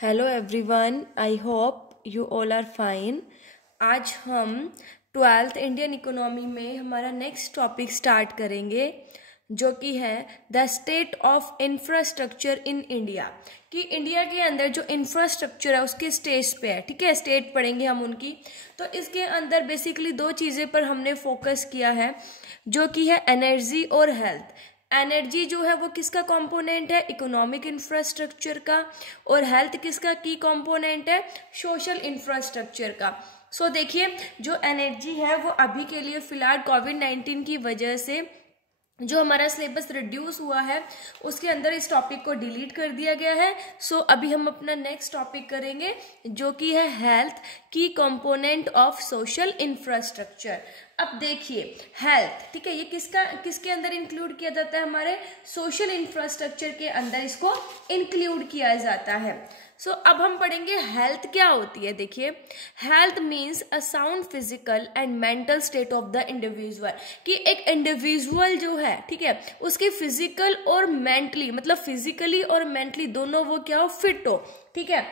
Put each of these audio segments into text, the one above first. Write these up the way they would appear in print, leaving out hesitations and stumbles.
Hello everyone, I hope you all are fine. आज हम 12th Indian economy में हमारा नेक्स्ट टॉपिक स्टार्ट करेंगे, जो कि है the state of infrastructure in India. कि इंडिया के अंदर जो इंफ्रास्ट्रक्चर है उसके स्टेज पे है, ठीक है। स्टेट पढ़ेंगे हम उनकी। तो इसके अंदर बेसिकली दो चीज़ें पर हमने फोकस किया है, जो कि है एनर्जी और हेल्थ। एनर्जी जो है वो किसका कंपोनेंट है? इकोनॉमिक इंफ्रास्ट्रक्चर का। और हेल्थ किसका की कंपोनेंट है? सोशल इंफ्रास्ट्रक्चर का। सो देखिए, जो एनर्जी है वो अभी के लिए फिलहाल कोविड-19 की वजह से जो हमारा सिलेबस रिड्यूस हुआ है उसके अंदर इस टॉपिक को डिलीट कर दिया गया है। सो अभी हम अपना नेक्स्ट टॉपिक करेंगे, जो कि है हेल्थ की कंपोनेंट ऑफ सोशल इंफ्रास्ट्रक्चर। अब देखिए हेल्थ, ठीक है, ये किसके अंदर इंक्लूड किया जाता है? हमारे सोशल इंफ्रास्ट्रक्चर के अंदर इसको इंक्लूड किया जाता है। सो अब हम पढ़ेंगे हेल्थ क्या होती है। देखिए, health means a sound physical and mental state of the individual. कि एक इंडिविजुअल जो है, ठीक है, उसकी फिजिकल और मेंटली, मतलब फिजिकली और मेंटली दोनों वो क्या हो? फिट हो, ठीक है।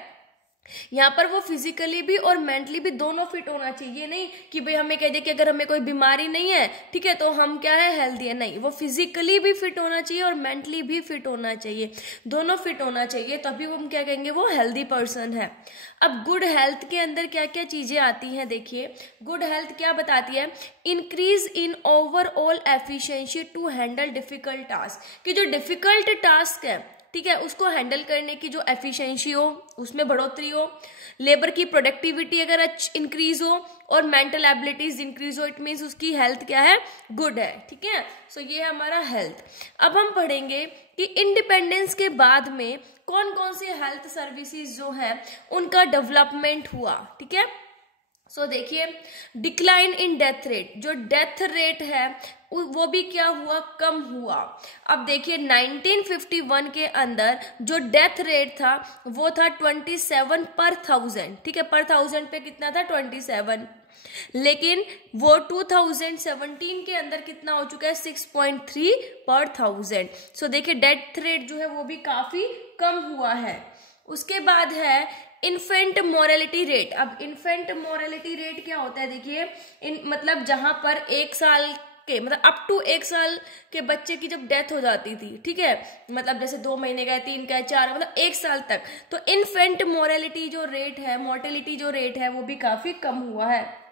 यहाँ पर वो फिजिकली भी और मेंटली भी दोनों फिट होना चाहिए। नहीं कि भाई हमें कह दे कि अगर हमें कोई बीमारी नहीं है, ठीक है, तो हम क्या है? हेल्दी है। नहीं, वो फिजिकली भी फिट होना चाहिए और मेंटली भी फिट होना चाहिए, दोनों फिट होना चाहिए, तभी वो हम क्या कहेंगे? वो हेल्दी पर्सन है। अब गुड हेल्थ के अंदर क्या क्या चीजें आती हैं? देखिए, गुड हेल्थ क्या बताती है? Increase in overall efficiency to handle difficult task. कि जो डिफिकल्ट टास्क है, ठीक है, उसको हैंडल करने की जो एफिशिएंसी हो उसमें बढ़ोतरी हो, लेबर की प्रोडक्टिविटी अगर इंक्रीज हो और मेंटल एबिलिटीज इंक्रीज हो, इट मीन्स उसकी हेल्थ क्या है? गुड है, ठीक है। सो ये है हमारा हेल्थ। अब हम पढ़ेंगे कि इंडिपेंडेंस के बाद में कौन कौन सी हेल्थ सर्विसेज जो है उनका डेवलपमेंट हुआ, ठीक है। सो देखिए, डिक्लाइन इन डेथ रेट, जो डेथ रेट है वो भी क्या हुआ? कम हुआ। अब देखिए 1951 के अंदर जो डेथ रेट था वो था 27 पर 1000, ठीक है। पर 1000 पे कितना था? 27। लेकिन वो 2017 के अंदर कितना हो चुका है? 6.3 पर 1000। सो देखिए डेथ रेट जो है वो भी काफी कम हुआ है। उसके बाद है इन्फेंट मोरालिटी रेट। अब इन्फेंट मोरालिटी रेट क्या होता है? देखिए, मतलब जहां पर 1 साल के, मतलब अप टू 1 साल के बच्चे की जब डेथ हो जाती थी, ठीक है, मतलब जैसे 2 महीने का, 3 का, 4, मतलब 1 साल तक, तो इन्फेंट मोरालिटी जो रेट है, मोर्टेलिटी जो रेट है वो भी काफी कम हुआ है।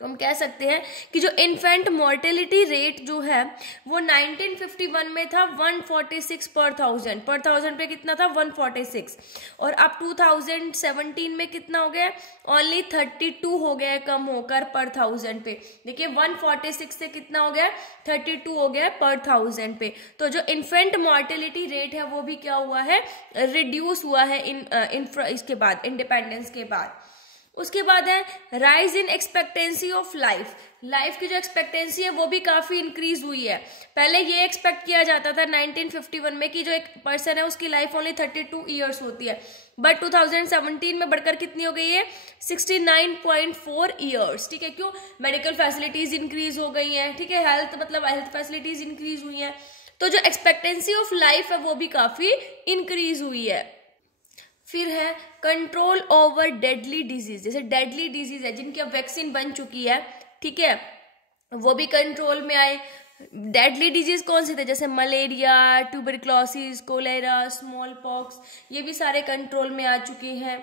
तो हम कह सकते हैं कि जो इन्फेंट मोर्टेलिटी रेट जो है वो 1951 में था 146 पर 1000। पर 1000 पे कितना था? 146। और अब 2017 में कितना हो गया? ओनली 32 हो गया है, कम होकर पर 1000 पे। देखिए 146 से कितना हो गया? 32 हो गया पर 1000 पे। तो जो इन्फेंट मोर्टेलिटी रेट है वो भी क्या हुआ है? रिड्यूस हुआ है इसके बाद, इंडिपेंडेंस के बाद। उसके बाद है rise in expectancy of life. Life की जो एक्सपेक्टेंसी है वो भी काफी इंक्रीज हुई है। पहले ये एक्सपेक्ट किया जाता था 1951 में कि जो एक पर्सन है उसकी लाइफ ओनली 32 ईयर्स होती है, बट 2017 में बढ़कर कितनी हो गई है? 69.4 ईयर्स, ठीक है। क्यों? मेडिकल फैसिलिटीज इंक्रीज हो गई हैं, ठीक है, हेल्थ फैसिलिटीज इंक्रीज हुई हैं, तो जो एक्सपेक्टेंसी ऑफ लाइफ है वो भी काफी इंक्रीज हुई है। फिर है कंट्रोल ओवर डेडली डिजीज। जैसे डेडली डिजीज है जिनकी अब वैक्सीन बन चुकी है, ठीक है, वो भी कंट्रोल में आए। डेडली डिजीज कौन से थे? जैसे malaria, tuberculosis, cholera, small pox, ये भी सारे कंट्रोल में आ चुके हैं।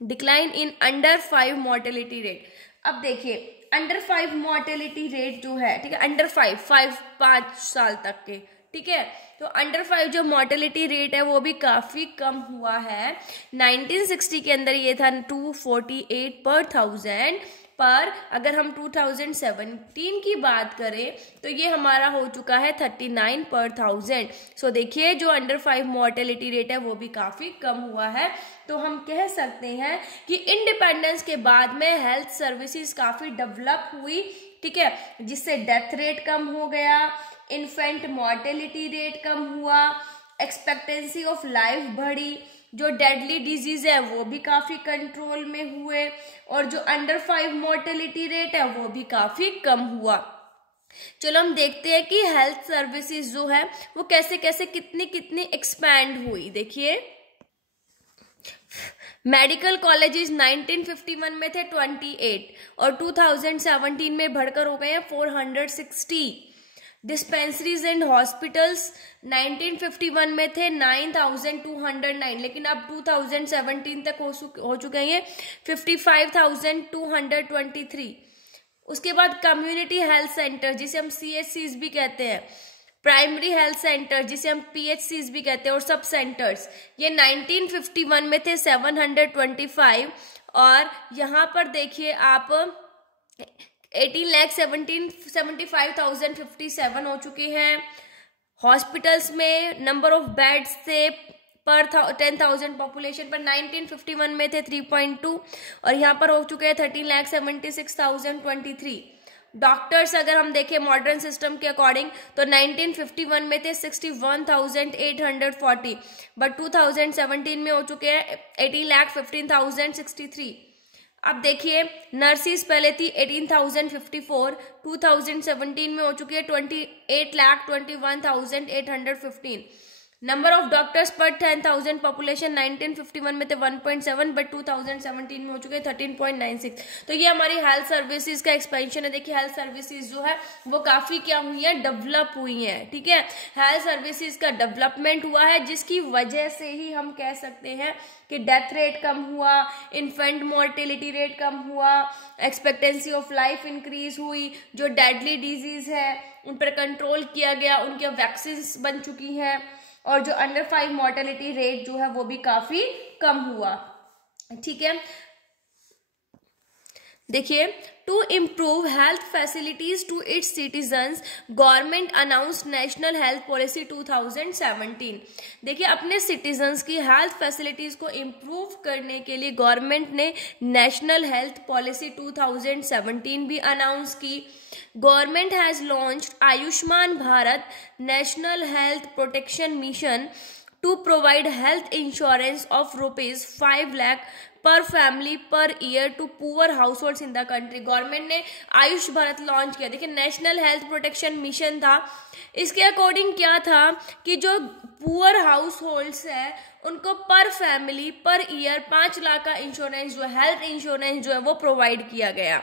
Decline in under 5 mortality rate. अब देखिए अंडर 5 मोर्टेलिटी रेट जो है, ठीक है, अंडर 5 साल तक के, ठीक है, तो अंडर 5 जो मोर्टेलिटी रेट है वो भी काफी कम हुआ है। 1960 के अंदर ये था 248 पर 1000, पर अगर हम 2017 की बात करें तो ये हमारा हो चुका है 39 पर 1000। सो देखिए जो अंडर 5 मोर्टेलिटी रेट है वो भी काफी कम हुआ है। तो हम कह सकते हैं कि इंडिपेंडेंस के बाद में हेल्थ सर्विसेज काफी डेवलप हुई, ठीक है, जिससे डेथ रेट कम हो गया, इन्फेंट मोर्टेलिटी रेट कम हुआ, एक्सपेक्टेंसी ऑफ लाइफ बढ़ी, जो डेडली डिजीज है वो भी काफी कंट्रोल में हुए, और जो अंडर 5 मोर्टेलिटी रेट है वो भी काफी कम हुआ। चलो हम देखते हैं कि हेल्थ सर्विसेज जो है वो कैसे कैसे कितनी कितनी एक्सपैंड हुई। देखिए मेडिकल कॉलेजेस 1951 में थे 28 और 2017 में बढ़कर हो गए हैं 460। डिस्पेंसरीज एंड हॉस्पिटल्स 1951 में थे 9209, लेकिन अब 2017 तक हो चुके हैं 55,223। उसके बाद कम्युनिटी हेल्थ सेंटर जिसे हम CHCs भी कहते हैं, प्राइमरी हेल्थ सेंटर जिसे हम PHCs भी कहते हैं, और सब सेंटर्स, ये 1951 में थे 725 और यहाँ पर देखिए आप 18,75,057 हो चुके हैं। हॉस्पिटल्स में नंबर ऑफ बेड्स थे पर 10,000 पॉपुलेशन पर 1951 में थे 3.2 और यहाँ पर हो चुके हैं 13,76,023। डॉक्टर्स अगर हम देखें मॉडर्न सिस्टम के अकॉर्डिंग तो 1951 में थे 61,840 बट 2017 में हो चुके हैं 80,15,063। अब देखिए नर्सिस पहले थी 18,054, 2017 में हो चुकी है 28,21,815। नंबर ऑफ डॉक्टर्स पर 10,000 पॉपुलेशन 1951 में थे 1.7 बट 2017 में हो चुके हैं 13.96। तो ये हमारी हेल्थ सर्विसेज का एक्सपेंशन है। देखिए हेल्थ सर्विसेज जो है वो काफी क्या हुई है, डेवलप हुई है। ठीक है, हेल्थ सर्विसेज का डेवलपमेंट हुआ है जिसकी वजह से ही हम कह सकते हैं कि डेथ रेट कम हुआ, इन्फेंट मोर्टेलिटी रेट कम हुआ, एक्सपेक्टेंसी ऑफ लाइफ इंक्रीज हुई, जो डेडली डिजीज है उन पर कंट्रोल किया गया, उनके वैक्सीन बन चुकी हैं और जो अंडर 5 मोर्टेलिटी रेट जो है वो भी काफी कम हुआ। ठीक है, देखिए to improve health facilities to its citizens government announce national health policy 2017। देखिए अपने सिटीजन्स की हेल्थ फैसिलिटीज को इम्प्रूव करने के लिए गवर्नमेंट ने नेशनल हेल्थ पॉलिसी 2017 भी अनाउंस की। Government has launched Ayushman Bharat national health protection mission to provide health insurance of ₹5 lakh per family per year to poor households in the country। Government ने Ayush Bharat launch किया। देखिए national health protection mission था, इसके according क्या था कि जो पुअर हाउस होल्ड्स है उनको पर फैमिली पर ईयर 5 लाख का इंश्योरेंस जो हेल्थ इंश्योरेंस जो है वो प्रोवाइड किया गया।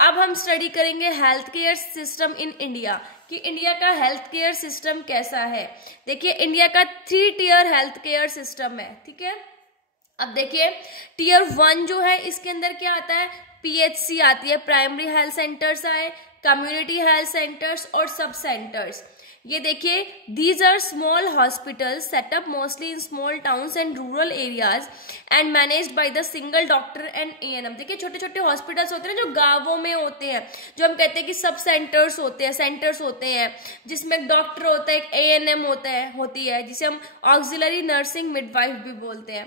अब हम स्टडी करेंगे health care system in India कि इंडिया का हेल्थ केयर सिस्टम कैसा है। देखिए इंडिया का 3 टियर हेल्थ केयर सिस्टम है। ठीक है, अब देखिए टियर 1 जो है इसके अंदर क्या आता है, PHC आती है, प्राइमरी हेल्थ सेंटर्स आए, कम्युनिटी हेल्थ सेंटर्स और सब सेंटर्स। ये देखिए these are small hospitals setup mostly in small towns and rural areas and managed by the single doctor and ANM। देखिए छोटे छोटे हॉस्पिटल्स होते हैं जो गांवों में होते हैं, जो हम कहते हैं कि सब सेंटर्स होते हैं जिसमें एक डॉक्टर होता है, एक ANM होती है जिसे हम ऑक्सिलरी नर्सिंग मिडवाइफ भी बोलते हैं।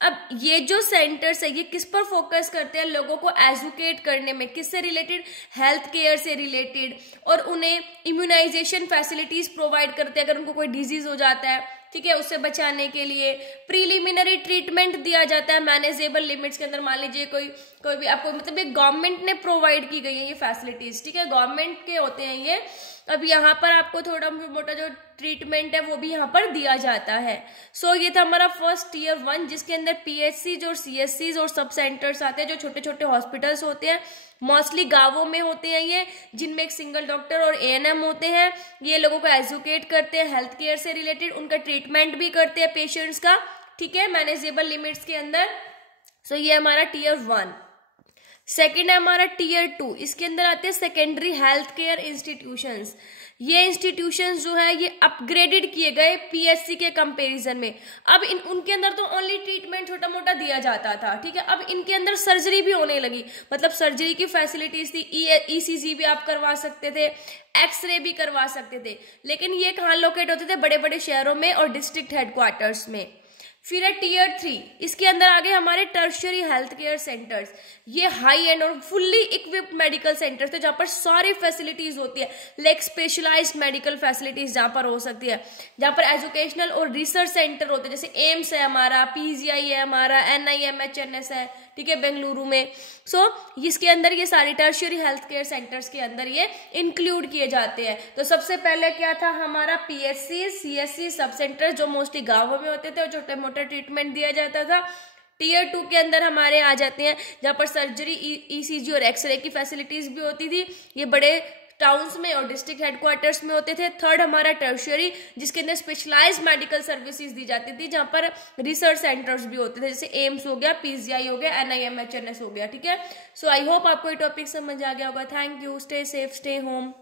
अब ये जो सेंटर्स है ये किस पर फोकस करते हैं, लोगों को एजुकेट करने में, किससे रिलेटेड, हेल्थ केयर से रिलेटेड, और उन्हें इम्यूनाइजेशन फैसिलिटीज प्रोवाइड करते हैं अगर उनको कोई डिजीज हो जाता है। ठीक है, उससे बचाने के लिए प्रीलिमिनरी ट्रीटमेंट दिया जाता है मैनेजेबल लिमिट्स के अंदर। मान लीजिए कोई भी आपको मतलब ये गवर्नमेंट ने प्रोवाइड की गई है ये फैसिलिटीज। ठीक है, गवर्नमेंट के होते हैं ये। अब यहाँ पर आपको थोड़ा मोटा जो ट्रीटमेंट है वो भी यहाँ पर दिया जाता है। ये था हमारा फर्स्ट टियर 1 जिसके अंदर PHCs और CHCs और सब सेंटर्स आते हैं, जो छोटे छोटे हॉस्पिटल्स होते हैं, मोस्टली गांवों में होते हैं ये, जिनमें एक सिंगल डॉक्टर और ANM होते हैं। ये लोगों को एजुकेट करते हैं हेल्थ केयर से रिलेटेड, उनका ट्रीटमेंट भी करते हैं पेशेंट्स का। ठीक है, मैनेजेबल लिमिट्स के अंदर। ये हमारा टियर 1। सेकेंड है हमारा टियर 2, इसके अंदर आते हैं सेकेंडरी हेल्थ केयर इंस्टीट्यूशंस। ये इंस्टीट्यूशंस जो है ये अपग्रेडेड किए गए PHC के कंपैरिजन में। अब उनके अंदर तो ओनली ट्रीटमेंट छोटा मोटा दिया जाता था। ठीक है, अब इनके अंदर सर्जरी भी होने लगी, मतलब सर्जरी की फैसिलिटीज थी, ECG भी आप करवा सकते थे, एक्सरे भी करवा सकते थे। लेकिन ये कहाँ लोकेट होते थे, बड़े बड़े शहरों में और डिस्ट्रिक्ट हेडक्वार्टर्स में। फिर है टियर 3, इसके अंदर आगे हमारे टर्शियरी हेल्थ केयर सेंटर्स। ये हाई एंड और फुल्ली इक्विप्ड मेडिकल सेंटर्स थे जहाँ पर सारी फैसिलिटीज होती है, लाइक स्पेशलाइज्ड मेडिकल फैसिलिटीज जहाँ पर हो सकती है, जहाँ पर एजुकेशनल और रिसर्च सेंटर होते हैं, जैसे एम्स है हमारा, PGI है हमारा, NIMHNS है, ठीक है, बेंगलुरु में। इसके अंदर ये सारी टर्शियरी हेल्थ केयर सेंटर्स के अंदर ये इंक्लूड किए जाते हैं। तो सबसे पहले क्या था हमारा PHC, CHC सब सेंटर जो मोस्टली गांवों में होते थे और छोटे वाटर ट्रीटमेंट दिया जाता था। टीयर 2 के अंदर हमारे आ जाते हैं जहाँ पर सर्जरी, ईसीजी और एक्सरे की फैसिलिटीज भी होती थी। ये बड़े टाउन्स में और डिस्ट्रिक्ट हेडक्वार्टर्स में होते थे। थर्ड हमारा टर्शियरी, जिसके अंदर स्पेशलाइज्ड मेडिकल सर्विसेज दी जाती थी, जहाँ पर रिसर्च सेंटर्स भी होते थे, जैसे एम्स हो गया, पीजीआई हो गया, NIMHNS हो गया। ठीक है, सो आई होप आपको ये टॉपिक समझ आ गया होगा। Thank you, stay safe, stay home.